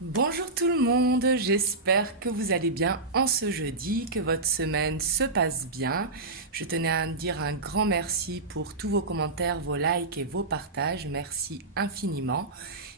Bonjour tout le monde, j'espère que vous allez bien en ce jeudi, que votre semaine se passe bien. Je tenais à dire un grand merci pour tous vos commentaires, vos likes et vos partages. Merci infiniment.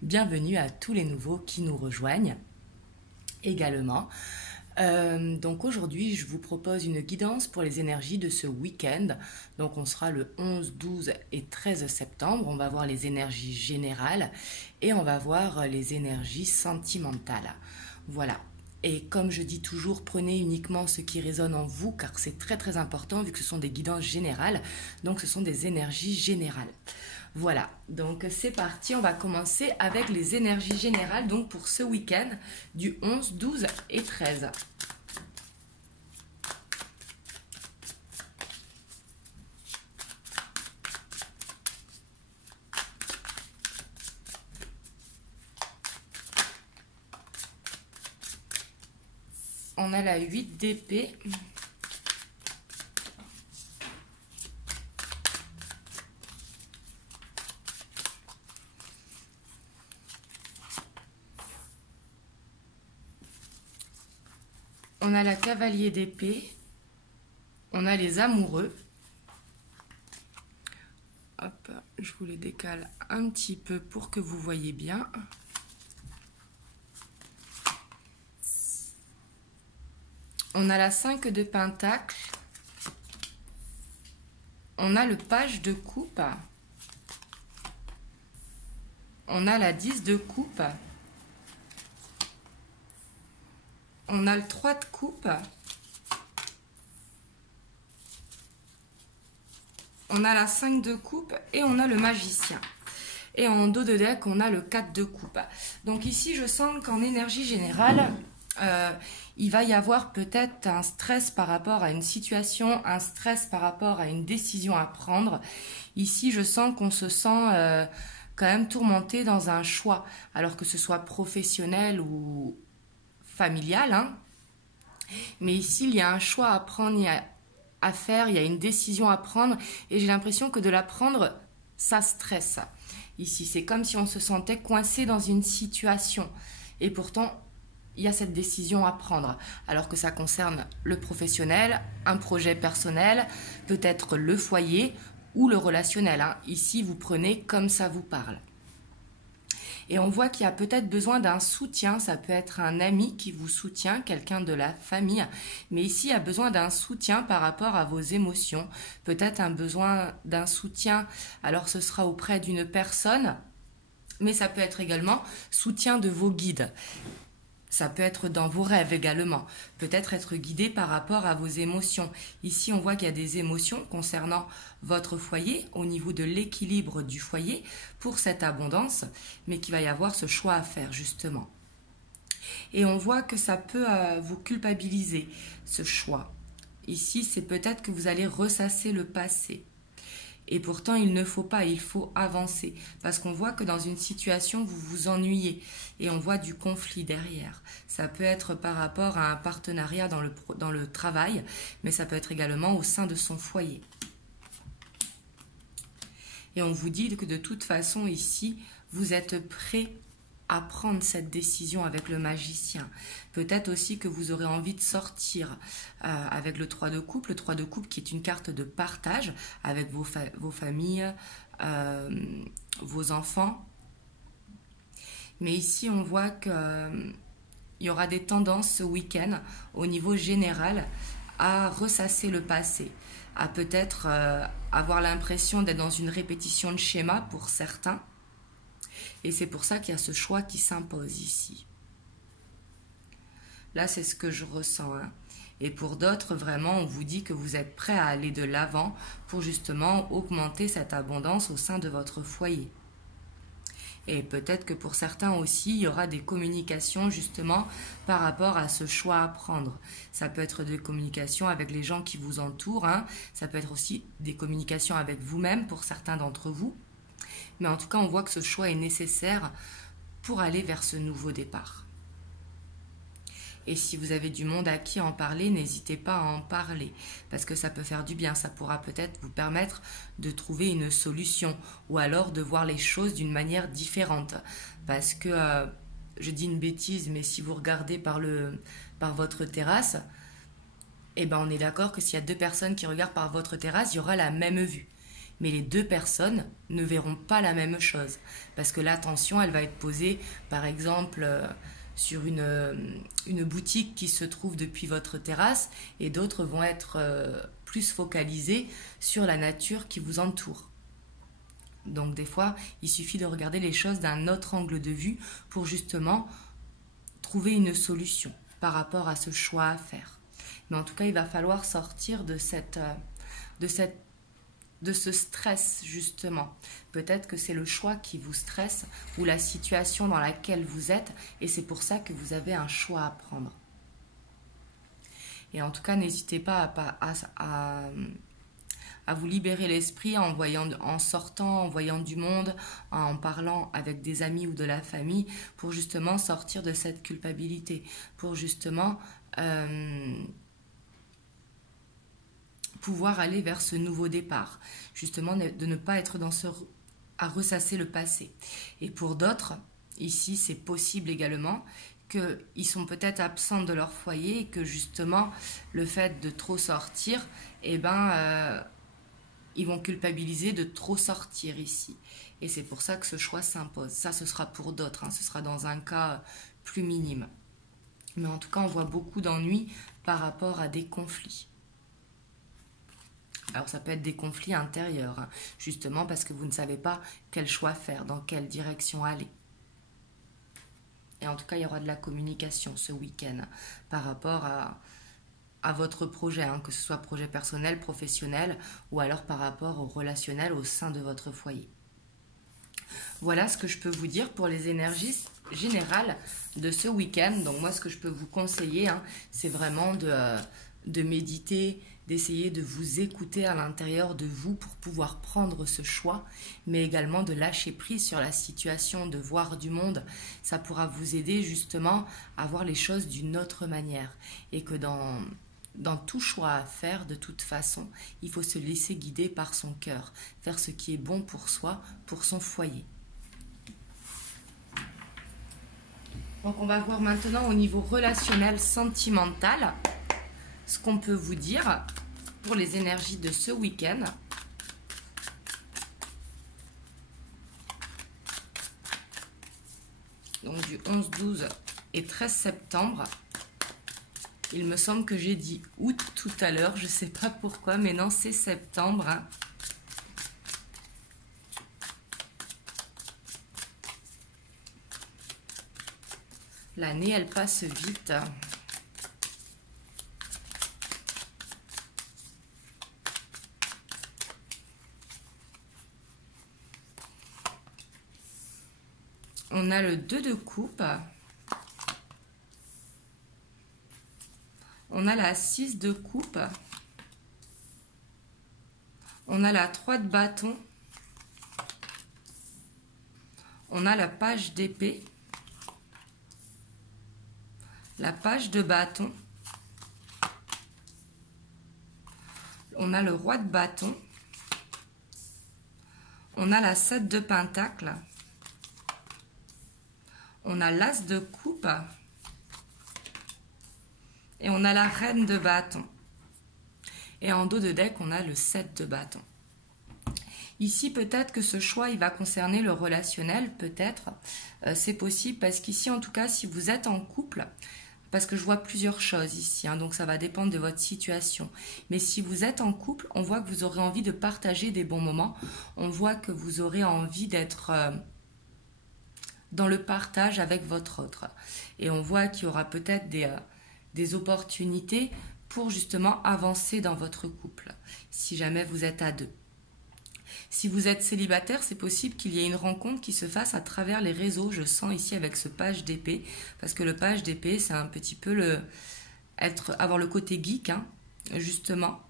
Bienvenue à tous les nouveaux qui nous rejoignent également. Donc aujourd'hui, je vous propose une guidance pour les énergies de ce week-end. Donc on sera le 11, 12 et 13 septembre. On va voir les énergies générales et on va voir les énergies sentimentales. Voilà. Et comme je dis toujours, prenez uniquement ce qui résonne en vous car c'est très très important vu que ce sont des guidances générales. Donc ce sont des énergies générales. Voilà, donc c'est parti, on va commencer avec les énergies générales donc pour ce week-end du 11, 12 et 13. On a la 8 d'épée. On a la cavalier d'épée. On a les amoureux. Hop, je vous les décale un petit peu pour que vous voyez bien. On a la 5 de pentacle. On a le page de coupe. On a la 10 de coupe. On a le 3 de coupe. On a la 5 de coupe et on a le magicien. Et en dos de deck, on a le 4 de coupe. Donc ici, je sens qu'en énergie générale, il va y avoir peut-être un stress par rapport à une situation, un stress par rapport à une décision à prendre. Ici, je sens qu'on se sent quand même tourmenté dans un choix, alors que ce soit professionnel ou familial. Hein. Mais ici, il y a un choix à prendre, à faire, il y a une décision à prendre et j'ai l'impression que de la prendre, ça stresse. Ici, c'est comme si on se sentait coincé dans une situation et pourtant, il y a cette décision à prendre, alors que ça concerne le professionnel, un projet personnel, peut-être le foyer ou le relationnel. Hein. Ici, vous prenez comme ça vous parle. Et on voit qu'il y a peut-être besoin d'un soutien, ça peut être un ami qui vous soutient, quelqu'un de la famille, mais ici il y a besoin d'un soutien par rapport à vos émotions, peut-être un besoin d'un soutien, alors ce sera auprès d'une personne, mais ça peut être également soutien de vos guides. Ça peut être dans vos rêves également, peut-être être guidé par rapport à vos émotions. Ici, on voit qu'il y a des émotions concernant votre foyer, au niveau de l'équilibre du foyer pour cette abondance, mais qu'il va y avoir ce choix à faire justement. Et on voit que ça peut vous culpabiliser, ce choix. Ici, c'est peut-être que vous allez ressasser le passé. Et pourtant, il ne faut pas, il faut avancer. Parce qu'on voit que dans une situation, vous vous ennuyez. Et on voit du conflit derrière. Ça peut être par rapport à un partenariat dans le travail, mais ça peut être également au sein de son foyer. Et on vous dit que de toute façon, ici, vous êtes prêt à prendre cette décision avec le magicien. Peut-être aussi que vous aurez envie de sortir avec le 3 de coupe. Le 3 de coupe qui est une carte de partage avec vos familles, vos enfants. Mais ici, on voit qu'il y aura des tendances ce week-end au niveau général à ressasser le passé, à peut-être avoir l'impression d'être dans une répétition de schéma pour certains. Et c'est pour ça qu'il y a ce choix qui s'impose ici. Là, c'est ce que je ressens. Hein. Et pour d'autres, vraiment, on vous dit que vous êtes prêts à aller de l'avant pour justement augmenter cette abondance au sein de votre foyer. Et peut-être que pour certains aussi, il y aura des communications justement par rapport à ce choix à prendre. Ça peut être des communications avec les gens qui vous entourent. Hein. Ça peut être aussi des communications avec vous-même pour certains d'entre vous. Mais en tout cas, on voit que ce choix est nécessaire pour aller vers ce nouveau départ. Et si vous avez du monde à qui en parler, n'hésitez pas à en parler, parce que ça peut faire du bien, ça pourra peut-être vous permettre de trouver une solution, ou alors de voir les choses d'une manière différente, parce que je dis une bêtise, mais si vous regardez par votre terrasse, eh ben on est d'accord que s'il y a deux personnes qui regardent par votre terrasse, il y aura la même vue. Mais les deux personnes ne verront pas la même chose. Parce que l'attention, elle va être posée, par exemple, sur une boutique qui se trouve depuis votre terrasse, et d'autres vont être plus focalisées sur la nature qui vous entoure. Donc des fois, il suffit de regarder les choses d'un autre angle de vue pour justement trouver une solution par rapport à ce choix à faire. Mais en tout cas, il va falloir sortir de ce stress, justement. Peut-être que c'est le choix qui vous stresse ou la situation dans laquelle vous êtes, et c'est pour ça que vous avez un choix à prendre. Et en tout cas, n'hésitez pas à vous libérer l'esprit en sortant, en voyant du monde, en parlant avec des amis ou de la famille, pour justement sortir de cette culpabilité, pour justement pouvoir aller vers ce nouveau départ, justement de ne pas être à ressasser le passé. Et pour d'autres, ici c'est possible également, qu'ils sont peut-être absents de leur foyer et que justement le fait de trop sortir, ils vont culpabiliser de trop sortir ici. Et c'est pour ça que ce choix s'impose. Ça, ce sera pour d'autres, hein. Ce sera dans un cas plus minime. Mais en tout cas, on voit beaucoup d'ennuis par rapport à des conflits. Alors ça peut être des conflits intérieurs, hein, justement parce que vous ne savez pas quel choix faire, dans quelle direction aller. Et en tout cas, il y aura de la communication ce week-end par rapport à votre projet, hein, que ce soit projet personnel, professionnel, ou alors par rapport au relationnel au sein de votre foyer. Voilà ce que je peux vous dire pour les énergies générales de ce week-end. Donc moi, ce que je peux vous conseiller, hein, c'est vraiment de méditer, d'essayer de vous écouter à l'intérieur de vous pour pouvoir prendre ce choix, mais également de lâcher prise sur la situation, de voir du monde. Ça pourra vous aider justement à voir les choses d'une autre manière, et que dans tout choix à faire, de toute façon, il faut se laisser guider par son cœur, faire ce qui est bon pour soi, pour son foyer. Donc on va voir maintenant au niveau relationnel, sentimental, ce qu'on peut vous dire pour les énergies de ce week-end. Donc du 11, 12 et 13 septembre. Il me semble que j'ai dit août tout à l'heure, je ne sais pas pourquoi, mais non, c'est septembre. Hein. L'année, elle passe vite. On a le 2 de coupe. On a la 6 de coupe. On a la 3 de bâton. On a la page d'épée. La page de bâton. On a le roi de bâton. On a la 7 de pentacle. On a l'as de coupe. Et on a la reine de bâton. Et en dos de deck, on a le 7 de bâton. Ici, peut-être que ce choix, il va concerner le relationnel, peut-être. C'est possible parce qu'ici, en tout cas, si vous êtes en couple, parce que je vois plusieurs choses ici, hein, donc ça va dépendre de votre situation. Mais si vous êtes en couple, on voit que vous aurez envie de partager des bons moments. On voit que vous aurez envie d'être dans le partage avec votre autre. Et on voit qu'il y aura peut-être des opportunités pour justement avancer dans votre couple, si jamais vous êtes à deux. Si vous êtes célibataire, c'est possible qu'il y ait une rencontre qui se fasse à travers les réseaux. Je sens ici avec ce page d'épée, parce que le page d'épée, c'est un petit peu avoir le côté geek, hein, justement.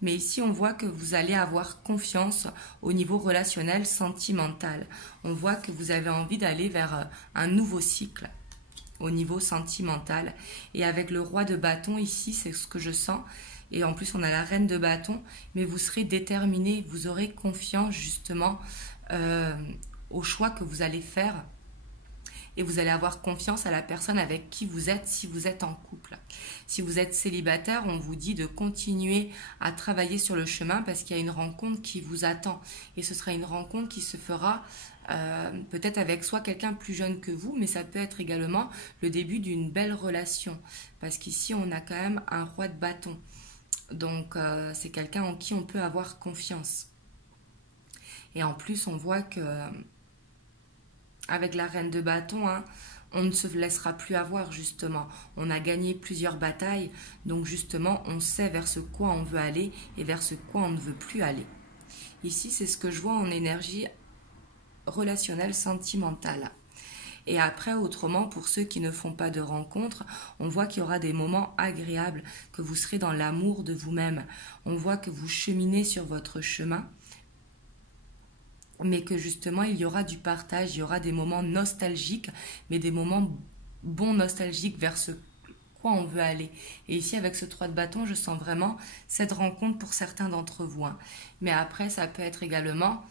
Mais ici, on voit que vous allez avoir confiance au niveau relationnel, sentimental. On voit que vous avez envie d'aller vers un nouveau cycle au niveau sentimental. Et avec le roi de bâton ici, c'est ce que je sens. Et en plus, on a la reine de bâton. Mais vous serez déterminé, vous aurez confiance justement au choix que vous allez faire. et vous allez avoir confiance à la personne avec qui vous êtes si vous êtes en couple. Si vous êtes célibataire, on vous dit de continuer à travailler sur le chemin parce qu'il y a une rencontre qui vous attend. Et ce sera une rencontre qui se fera peut-être avec soit quelqu'un plus jeune que vous, mais ça peut être également le début d'une belle relation. Parce qu'ici, on a quand même un roi de bâton. Donc, c'est quelqu'un en qui on peut avoir confiance. Et en plus, on voit que avec la reine de bâton, hein, on ne se laissera plus avoir, justement. On a gagné plusieurs batailles, donc justement, on sait vers ce quoi on veut aller et vers ce quoi on ne veut plus aller. Ici, c'est ce que je vois en énergie relationnelle, sentimentale. Et après, autrement, pour ceux qui ne font pas de rencontres, on voit qu'il y aura des moments agréables, que vous serez dans l'amour de vous-même. On voit que vous cheminez sur votre chemin, mais que justement il y aura du partage, il y aura des moments nostalgiques, mais des moments bons nostalgiques vers ce quoi on veut aller. Et ici avec ce 3 de bâton, je sens vraiment cette rencontre pour certains d'entre vous. Hein. Mais après, ça peut être également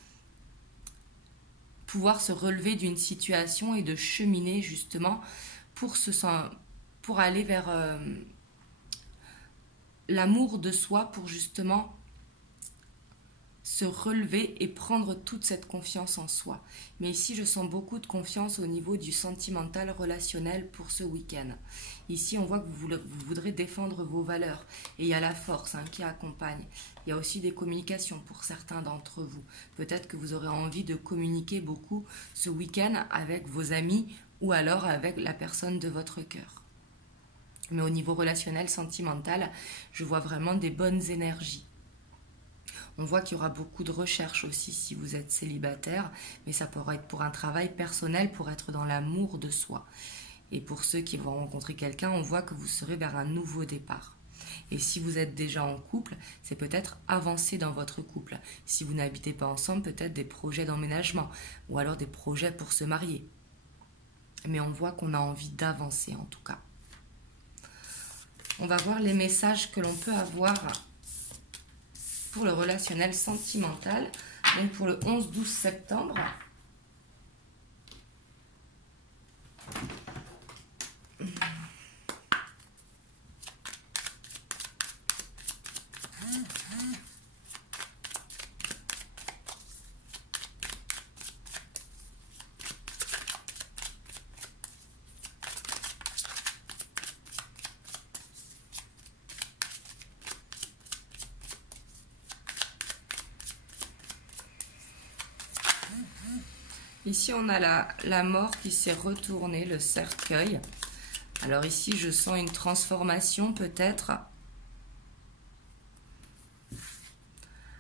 pouvoir se relever d'une situation et de cheminer justement pour aller vers l'amour de soi, pour justement se relever et prendre toute cette confiance en soi. Mais ici, je sens beaucoup de confiance au niveau du sentimental relationnel pour ce week-end. Ici, on voit que vous voudrez défendre vos valeurs. Et il y a la force qui accompagne. Il y a aussi des communications pour certains d'entre vous. Peut-être que vous aurez envie de communiquer beaucoup ce week-end avec vos amis ou alors avec la personne de votre cœur. Mais au niveau relationnel, sentimental, je vois vraiment des bonnes énergies. On voit qu'il y aura beaucoup de recherches aussi si vous êtes célibataire, mais ça pourra être pour un travail personnel, pour être dans l'amour de soi. Et pour ceux qui vont rencontrer quelqu'un, on voit que vous serez vers un nouveau départ. Et si vous êtes déjà en couple, c'est peut-être avancer dans votre couple. Si vous n'habitez pas ensemble, peut-être des projets d'emménagement ou alors des projets pour se marier. Mais on voit qu'on a envie d'avancer en tout cas. On va voir les messages que l'on peut avoir pour le relationnel sentimental, donc pour le 11-12 septembre. Ici, on a la mort qui s'est retournée, le cercueil. Alors ici, je sens une transformation peut-être.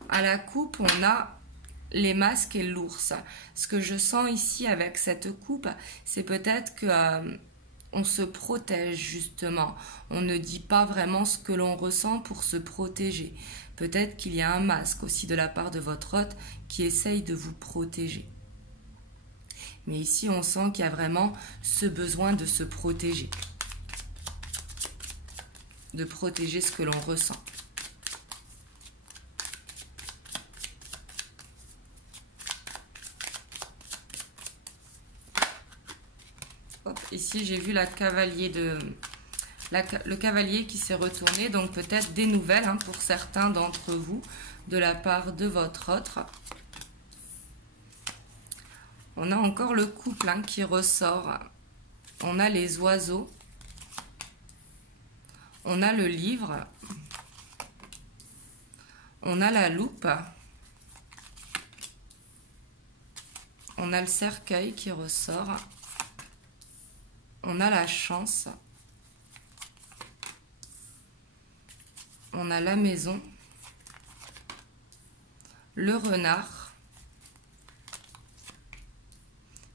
À la coupe, on a les masques et l'ours. Ce que je sens ici avec cette coupe, c'est peut-être que on se protège justement. On ne dit pas vraiment ce que l'on ressent pour se protéger. Peut-être qu'il y a un masque aussi de la part de votre hôte qui essaye de vous protéger. Mais ici, on sent qu'il y a vraiment ce besoin de se protéger. De protéger ce que l'on ressent. Hop, ici, j'ai vu le cavalier qui s'est retourné. Donc peut-être des nouvelles pour certains d'entre vous de la part de votre autre. On a encore le couple qui ressort. On a les oiseaux. On a le livre. On a la loupe. On a le cercueil qui ressort. On a la chance. On a la maison. Le renard.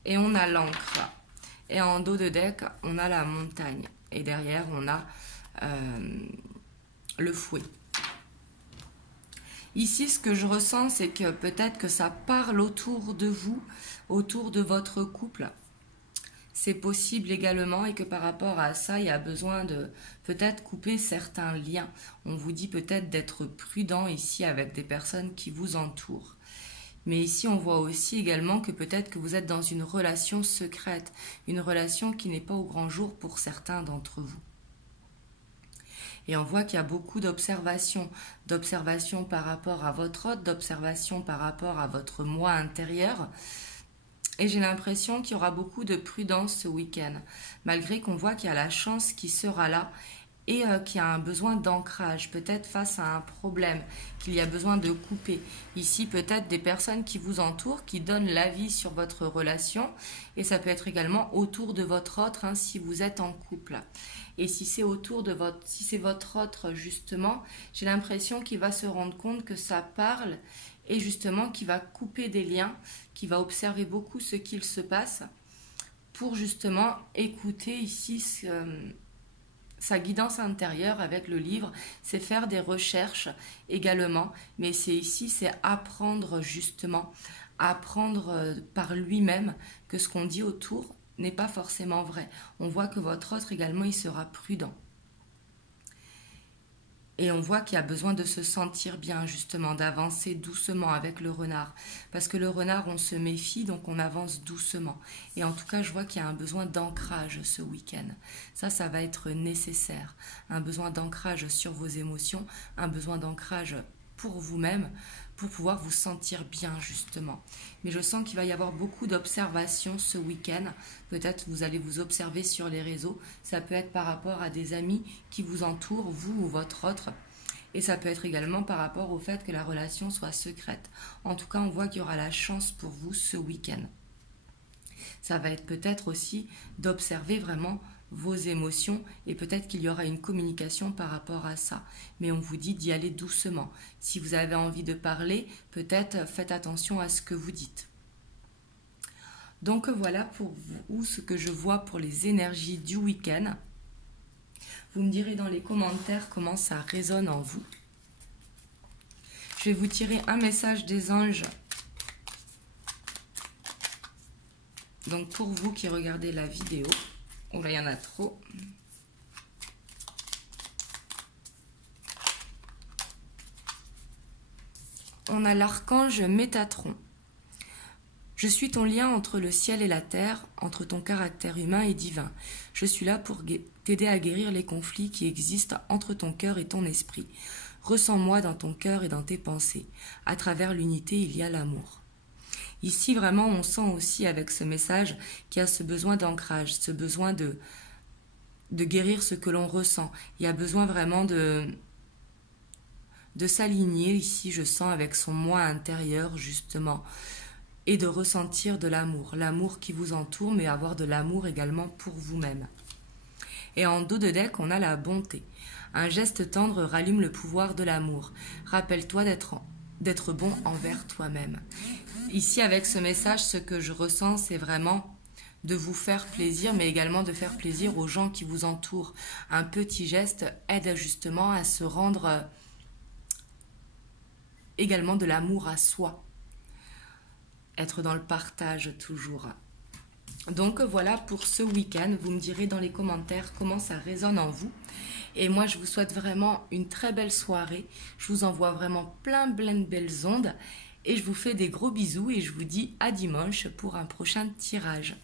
Et on a l'encre. Et en dos de deck, on a la montagne. Et derrière, on a le fouet. Ici, ce que je ressens, c'est que peut-être que ça parle autour de vous, autour de votre couple. C'est possible également et que par rapport à ça, il y a besoin de peut-être couper certains liens. On vous dit peut-être d'être prudent ici avec des personnes qui vous entourent. Mais ici, on voit aussi également que peut-être que vous êtes dans une relation secrète, une relation qui n'est pas au grand jour pour certains d'entre vous. Et on voit qu'il y a beaucoup d'observations par rapport à votre hôte, d'observations par rapport à votre moi intérieur. Et j'ai l'impression qu'il y aura beaucoup de prudence ce week-end, malgré qu'on voit qu'il y a la chance qui sera là et qu'il y a un besoin d'ancrage, peut-être face à un problème, qu'il y a besoin de couper. Ici, peut-être des personnes qui vous entourent, qui donnent l'avis sur votre relation, et ça peut être également autour de votre autre, hein, si vous êtes en couple. Et si c'est si c'est votre autre, justement, j'ai l'impression qu'il va se rendre compte que ça parle, et justement qu'il va couper des liens, qu'il va observer beaucoup ce qu'il se passe, pour justement écouter ici sa guidance intérieure avec le livre, c'est faire des recherches également, mais c'est apprendre justement, apprendre par lui-même que ce qu'on dit autour n'est pas forcément vrai. On voit que votre autre également, il sera prudent. Et on voit qu'il y a besoin de se sentir bien, justement, d'avancer doucement avec le renard. Parce que le renard, on se méfie, donc on avance doucement. Et en tout cas, je vois qu'il y a un besoin d'ancrage ce week-end. Ça va être nécessaire. Un besoin d'ancrage sur vos émotions, un besoin d'ancrage pour vous-même, pour pouvoir vous sentir bien, justement. Mais je sens qu'il va y avoir beaucoup d'observations ce week-end. Peut-être vous allez vous observer sur les réseaux. Ça peut être par rapport à des amis qui vous entourent, vous ou votre autre. Et ça peut être également par rapport au fait que la relation soit secrète. En tout cas, on voit qu'il y aura la chance pour vous ce week-end. Ça va être peut-être aussi d'observer vraiment vos émotions et peut-être qu'il y aura une communication par rapport à ça. Mais on vous dit d'y aller doucement. Si vous avez envie de parler, peut-être faites attention à ce que vous dites. Donc voilà pour vous ce que je vois pour les énergies du week-end. Vous me direz dans les commentaires comment ça résonne en vous. Je vais vous tirer un message des anges. Donc pour vous qui regardez la vidéo. Oh là, il y en a trop. On a l'archange Métatron. Je suis ton lien entre le ciel et la terre, entre ton caractère humain et divin. Je suis là pour t'aider à guérir les conflits qui existent entre ton cœur et ton esprit. Ressens-moi dans ton cœur et dans tes pensées. À travers l'unité, il y a l'amour. Ici, vraiment, on sent aussi avec ce message qu'il y a ce besoin d'ancrage, ce besoin de guérir ce que l'on ressent. Il y a besoin vraiment de s'aligner ici, je sens, avec son moi intérieur, justement, et de ressentir de l'amour qui vous entoure, mais avoir de l'amour également pour vous-même. Et en dos de deck, on a la bonté. Un geste tendre rallume le pouvoir de l'amour. Rappelle-toi d'être bon envers toi-même. Ici, avec ce message, ce que je ressens, c'est vraiment de vous faire plaisir, mais également de faire plaisir aux gens qui vous entourent. Un petit geste aide justement à se rendre également de l'amour à soi. Être dans le partage toujours. Donc voilà pour ce week-end. Vous me direz dans les commentaires comment ça résonne en vous. Et moi, je vous souhaite vraiment une très belle soirée. Je vous envoie vraiment plein de belles ondes. Et je vous fais des gros bisous et je vous dis à dimanche pour un prochain tirage.